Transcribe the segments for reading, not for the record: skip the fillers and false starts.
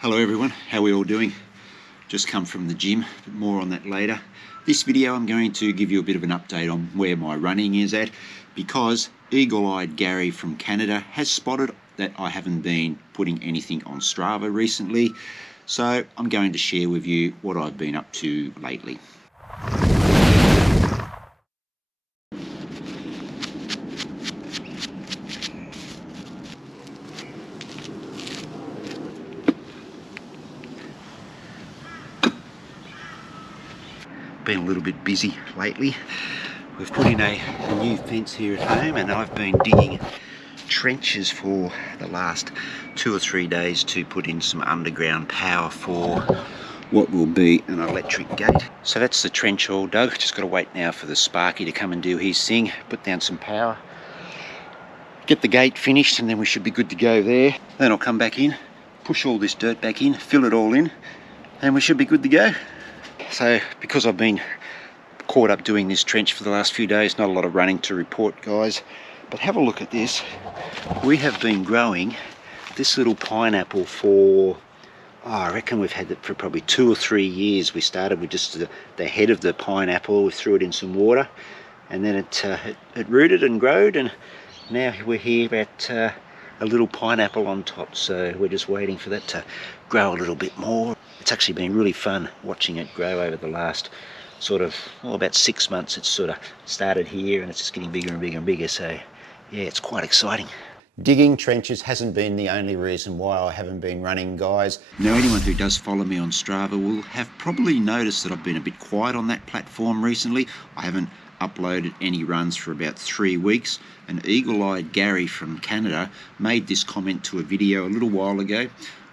Hello everyone, how are we all doing? Just come from the gym, but more on that later. This video I'm going to give you a bit of an update on where my running is at, because Eagle-Eyed Gary from Canada has spotted that I haven't been putting anything on Strava recently, so I'm going to share with you what I've been up to lately. Been a little bit busy lately. We've put in a new fence here at home, and I've been digging trenches for the last 2 or 3 days to put in some underground power for what will be an electric gate. So that's the trench all dug. Just got to wait now for the Sparky to come and do his thing, put down some power, get the gate finished, and then we should be good to go there. Then I'll come back in, push all this dirt back in, fill it all in, and we should be good to go. So because I've been caught up doing this trench for the last few days, not a lot of running to report, guys, but have a look at this. We have been growing this little pineapple for, I reckon we've had it for probably 2 or 3 years. We started with just the head of the pineapple, we threw it in some water, and then it rooted and growed, and now we're here at a little pineapple on top. So we're just waiting for that to grow a little bit more. It's actually been really fun watching it grow over the last about 6 months. It's sort of started here and it's just getting bigger and bigger and bigger. So yeah, it's quite exciting. Digging trenches hasn't been the only reason why I haven't been running, guys. Now, anyone who does follow me on Strava will have probably noticed that I've been a bit quiet on that platform recently. I haven't uploaded any runs for about 3 weeks, and Eagle-Eyed Gary from Canada made this comment to a video a little while ago.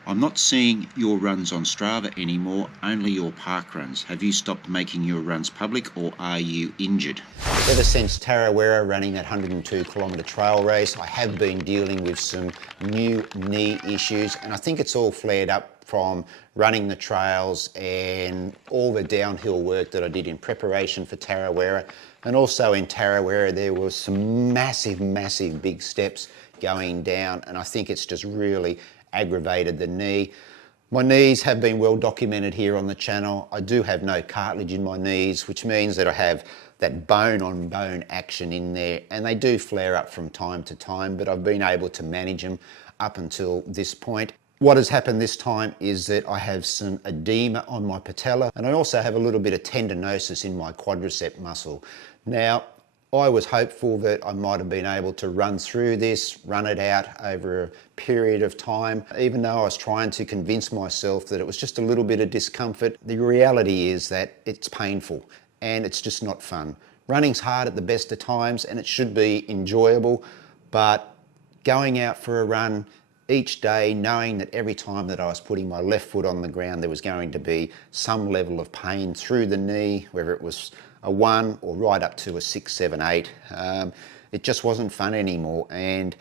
I'm not seeing your runs on Strava anymore, only your park runs. Have you stopped making your runs public, or are you injured? Ever since Tarawera running that 102-kilometre trail race, I have been dealing with some new knee issues, and I think it's all flared up from running the trails and all the downhill work that I did in preparation for Tarawera. And also in Tarawera, there were some massive big steps going down, and I think it's just really aggravated the knee. My knees have been well documented here on the channel. I do have no cartilage in my knees, which means that I have that bone on bone action in there, and they do flare up from time to time, but I've been able to manage them up until this point. What has happened this time is that I have some edema on my patella, and I also have a little bit of tendinosis in my quadricep muscle. Now, I was hopeful that I might have been able to run through this, run it out over a period of time. Even though I was trying to convince myself that it was just a little bit of discomfort, the reality is that it's painful and it's just not fun. Running's hard at the best of times and it should be enjoyable, but going out for a run each day, knowing that every time that I was putting my left foot on the ground, there was going to be some level of pain through the knee, whether it was a 1 or right up to a 6, 7, 8. It just wasn't fun anymore. And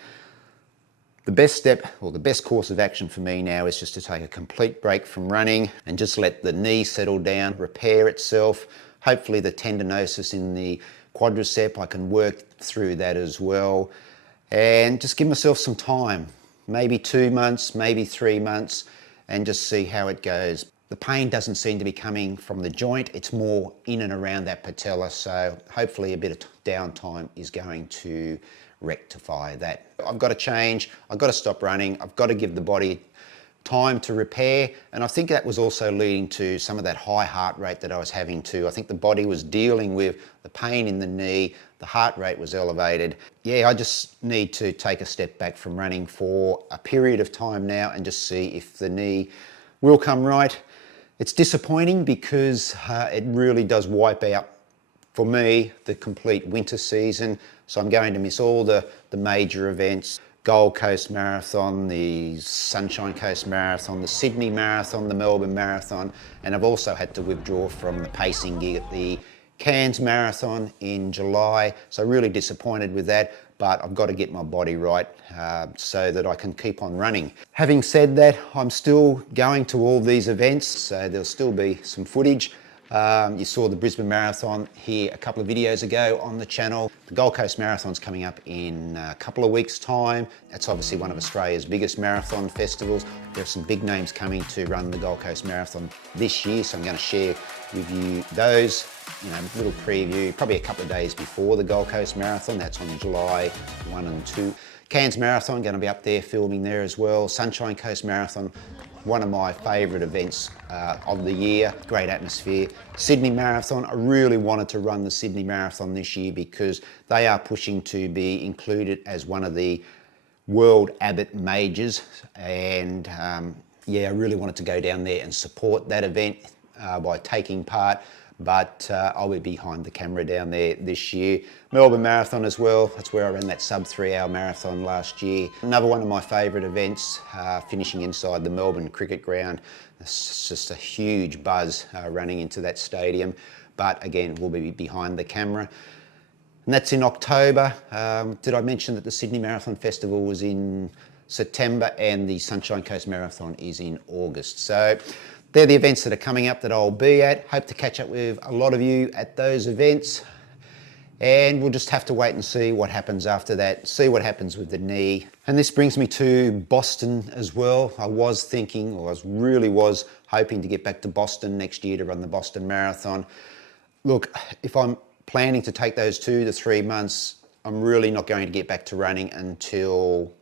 the best step, or the best course of action for me now, is just to take a complete break from running and just let the knee settle down, repair itself. Hopefully the tendinosis in the quadricep, I can work through that as well. And just give myself some time, maybe 2 months, maybe 3 months, and just see how it goes. The pain doesn't seem to be coming from the joint, it's more in and around that patella, so hopefully a bit of downtime is going to rectify that. I've got to change, I've got to stop running, I've got to give the body time to repair, and I think that was also leading to some of that high heart rate that I was having too. I think the body was dealing with the pain in the knee, the heart rate was elevated. Yeah, I just need to take a step back from running for a period of time now and just see if the knee will come right. It's disappointing because it really does wipe out, for me, the complete winter season. So I'm going to miss all the major events: Gold Coast Marathon, the Sunshine Coast Marathon, the Sydney Marathon, the Melbourne Marathon, and I've also had to withdraw from the pacing gig at the Cairns Marathon in July. So really disappointed with that, but I've got to get my body right so that I can keep on running. Having said that, I'm still going to all these events, so there'll still be some footage. You saw the Brisbane Marathon here a couple of videos ago on the channel. The Gold Coast Marathon's coming up in a couple of weeks' time. It's obviously one of Australia's biggest marathon festivals. There are some big names coming to run the Gold Coast Marathon this year, so I'm going to share with you those. A little preview, probably a couple of days before the Gold Coast Marathon. That's on July 1 and 2. Cairns Marathon, going to be up there filming there as well. Sunshine Coast Marathon, one of my favourite events of the year, great atmosphere. Sydney Marathon, I really wanted to run the Sydney Marathon this year because they are pushing to be included as one of the World Abbott Majors, and yeah, I really wanted to go down there and support that event by taking part. But I'll be behind the camera down there this year. Melbourne Marathon as well, that's where I ran that sub 3-hour marathon last year. Another one of my favourite events, finishing inside the Melbourne Cricket Ground. It's just a huge buzz running into that stadium, but again, we'll be behind the camera. And that's in October. Did I mention that the Sydney Marathon Festival was in September and the Sunshine Coast Marathon is in August? So they're the events that are coming up that I'll be at. Hope to catch up with a lot of you at those events. And we'll just have to wait and see what happens after that, see what happens with the knee. And this brings me to Boston as well. I was thinking, or I really was hoping to get back to Boston next year to run the Boston Marathon. Look, if I'm planning to take those 2 to 3 months, I'm really not going to get back to running until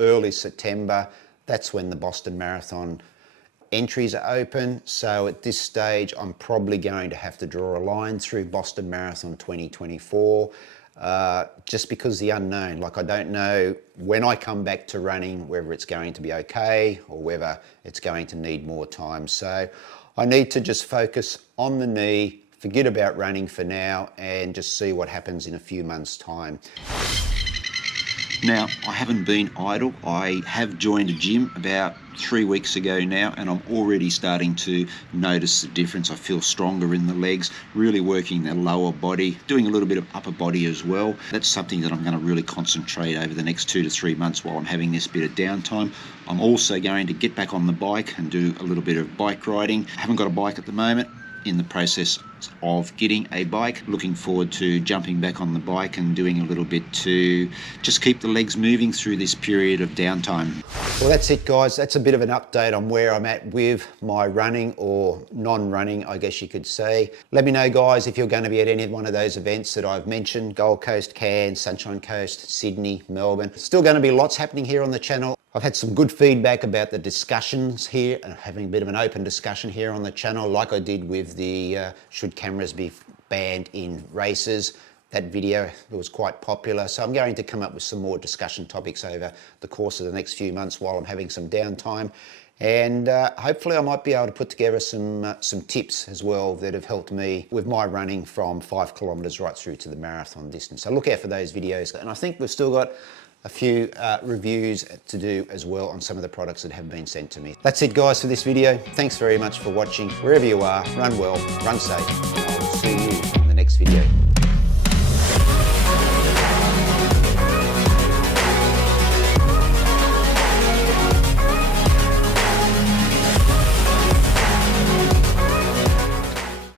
early September. That's when the Boston Marathon entries are open. So at this stage, I'm probably going to have to draw a line through Boston Marathon 2024, just because the unknown. Like, I don't know when I come back to running, whether it's going to be okay or whether it's going to need more time. So I need to just focus on the knee, forget about running for now, and just see what happens in a few months' time. Now, I haven't been idle. I have joined a gym about 3 weeks ago now, and I'm already starting to notice the difference. I feel stronger in the legs, really working the lower body, doing a little bit of upper body as well. That's something that I'm going to really concentrate over the next 2 to 3 months while I'm having this bit of downtime. I'm also going to get back on the bike and do a little bit of bike riding. I haven't got a bike at the moment. In the process of getting a bike, looking forward to jumping back on the bike and doing a little bit to just keep the legs moving through this period of downtime. Well, that's it, guys. That's a bit of an update on where I'm at with my running, or non-running, I guess you could say. Let me know, guys, if you're going to be at any one of those events that I've mentioned: Gold Coast, Cairns, Sunshine Coast, Sydney, Melbourne. Still going to be lots happening here on the channel. I've had some good feedback about the discussions here and having a bit of an open discussion here on the channel, like I did with the should cameras be banned in races. That video was quite popular, so I'm going to come up with some more discussion topics over the course of the next few months while I'm having some downtime. And hopefully I might be able to put together some tips as well that have helped me with my running from 5 kilometres right through to the marathon distance. So look out for those videos. And I think we've still got a few reviews to do as well on some of the products that have been sent to me. That's it, guys, for this video. Thanks very much for watching. Wherever you are, run well, run safe, and I'll see you in the next video.